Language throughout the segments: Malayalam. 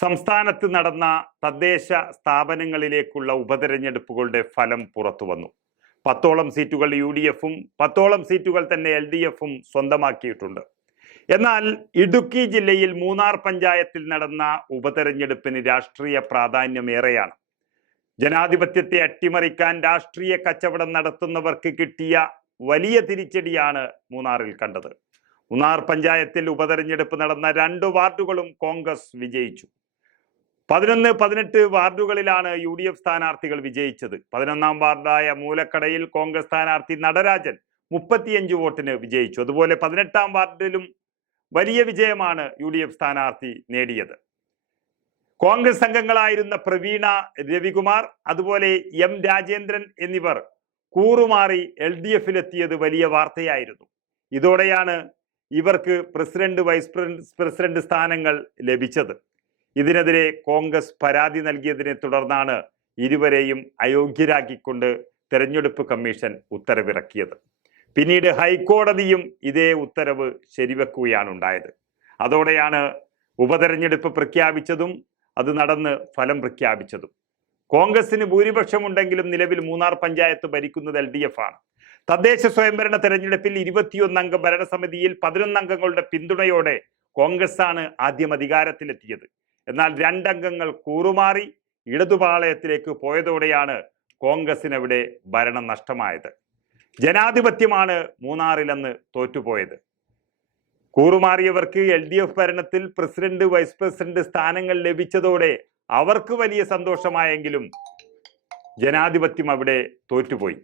സംസ്ഥാനത്ത് നടന്ന തദ്ദേശ സ്ഥാപനങ്ങളിലേക്കുള്ള ഉപതെരഞ്ഞെടുപ്പുകളുടെ ഫലം പുറത്തു വന്നു. പത്തോളം സീറ്റുകൾ യു ഡി എഫും പത്തോളം സീറ്റുകൾ തന്നെ എൽ ഡി എഫും സ്വന്തമാക്കിയിട്ടുണ്ട്. എന്നാൽ ഇടുക്കി ജില്ലയിൽ മൂന്നാർ പഞ്ചായത്തിൽ നടന്ന ഉപതെരഞ്ഞെടുപ്പിന് രാഷ്ട്രീയ പ്രാധാന്യമേറെയാണ്. ജനാധിപത്യത്തെ അട്ടിമറിക്കാൻ രാഷ്ട്രീയ കച്ചവടം നടത്തുന്നവർക്ക് കിട്ടിയ വലിയ തിരിച്ചടിയാണ് മൂന്നാറിൽ കണ്ടത്. മൂന്നാർ പഞ്ചായത്തിൽ ഉപതെരഞ്ഞെടുപ്പ് നടന്ന രണ്ട് വാർഡുകളും കോൺഗ്രസ് വിജയിച്ചു. പതിനൊന്ന് പതിനെട്ട് വാർഡുകളിലാണ് യു ഡി എഫ് സ്ഥാനാർത്ഥികൾ വിജയിച്ചത്. പതിനൊന്നാം വാർഡായ മൂലക്കടയിൽ കോൺഗ്രസ് സ്ഥാനാർത്ഥി നടരാജൻ മുപ്പത്തിയഞ്ച് വോട്ടിന് വിജയിച്ചു. അതുപോലെ പതിനെട്ടാം വാർഡിലും വലിയ വിജയമാണ് യു ഡി എഫ് സ്ഥാനാർത്ഥി നേടിയത്. കോൺഗ്രസ് അംഗങ്ങളായിരുന്ന പ്രവീണ രവികുമാർ അതുപോലെ എം രാജേന്ദ്രൻ എന്നിവർ കൂറുമാറി എൽ ഡി എഫിലെത്തിയത് വലിയ വാർത്തയായിരുന്നു. ഇതോടെയാണ് ഇവർക്ക് പ്രസിഡന്റ് വൈസ് പ്രസിഡന്റ് സ്ഥാനങ്ങൾ ലഭിച്ചത്. ഇതിനെതിരെ കോൺഗ്രസ് പരാതി നൽകിയതിനെ തുടർന്നാണ് ഇരുവരെയും അയോഗ്യരാക്കിക്കൊണ്ട് തെരഞ്ഞെടുപ്പ് കമ്മീഷൻ ഉത്തരവിറക്കിയത്. പിന്നീട് ഹൈക്കോടതിയും ഇതേ ഉത്തരവ് ശരിവെക്കുകയാണ് ഉണ്ടായത്. അതോടെയാണ് ഉപതെരഞ്ഞെടുപ്പ് പ്രഖ്യാപിച്ചതും അത് നടന്ന് ഫലം പ്രഖ്യാപിച്ചതും. കോൺഗ്രസിന് ഭൂരിപക്ഷമുണ്ടെങ്കിലും നിലവിൽ മൂന്നാർ പഞ്ചായത്ത് ഭരിക്കുന്നത് എൽ ഡി എഫ് ആണ്. തദ്ദേശ സ്വയംഭരണ തെരഞ്ഞെടുപ്പിൽ ഇരുപത്തിയൊന്നംഗ ഭരണസമിതിയിൽ പതിനൊന്നംഗങ്ങളുടെ പിന്തുണയോടെ കോൺഗ്രസ് ആണ് ആദ്യം അധികാരത്തിലെത്തിയത്. എന്നാൽ രണ്ടംഗങ്ങൾ കൂറുമാറി ഇടതുപാളയത്തിലേക്ക് പോയതോടെയാണ് കോൺഗ്രസിനവിടെ ഭരണം നഷ്ടമായത്. ജനാധിപത്യമാണ് മൂന്നാറിലെന്ന് തോറ്റുപോയത്. കൂറുമാറിയവർക്ക് എൽ ഡി എഫ് ഭരണത്തിൽ പ്രസിഡന്റ് വൈസ് പ്രസിഡന്റ് സ്ഥാനങ്ങൾ ലഭിച്ചതോടെ അവർക്ക് വലിയ സന്തോഷമായെങ്കിലും ജനാധിപത്യം അവിടെ തോറ്റുപോയി.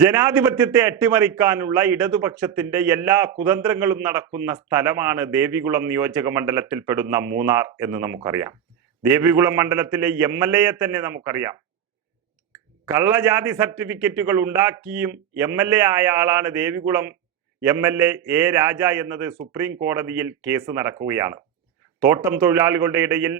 ജനാധിപത്യത്തെ അട്ടിമറിക്കാനുള്ള ഇടതുപക്ഷത്തിന്റെ എല്ലാ കുതന്ത്രങ്ങളും നടക്കുന്ന സ്ഥലമാണ് ദേവികുളം നിയോജക മണ്ഡലത്തിൽപ്പെടുന്ന മൂന്നാർ എന്ന് നമുക്കറിയാം. ദേവികുളം മണ്ഡലത്തിലെ എം എൽ എയെ തന്നെ നമുക്കറിയാം. കള്ളജാതി സർട്ടിഫിക്കറ്റുകൾ ഉണ്ടാക്കിയും എം എൽ എ ആയ ആളാണ് Devikulam M L A A Raja എന്നത് സുപ്രീം കോടതിയിൽ കേസ് നടക്കുകയാണ്. തോട്ടം തൊഴിലാളികളുടെ ഇടയിൽ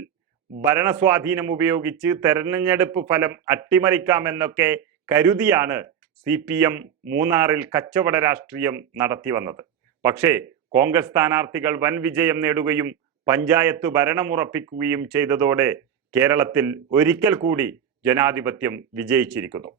ഭരണസ്വാധീനം ഉപയോഗിച്ച് തെരഞ്ഞെടുപ്പ് ഫലം അട്ടിമറിക്കാമെന്നൊക്കെ കരുതിയാണ് സി പി എം മൂന്നാറിൽ കച്ചവട രാഷ്ട്രീയം നടത്തി വന്നത്. പക്ഷേ കോൺഗ്രസ് സ്ഥാനാർത്ഥികൾ വൻ വിജയം നേടുകയും പഞ്ചായത്ത് ഭരണമുറപ്പിക്കുകയും ചെയ്തതോടെ കേരളത്തിൽ ഒരിക്കൽ കൂടി ജനാധിപത്യം വിജയിച്ചിരിക്കുന്നു.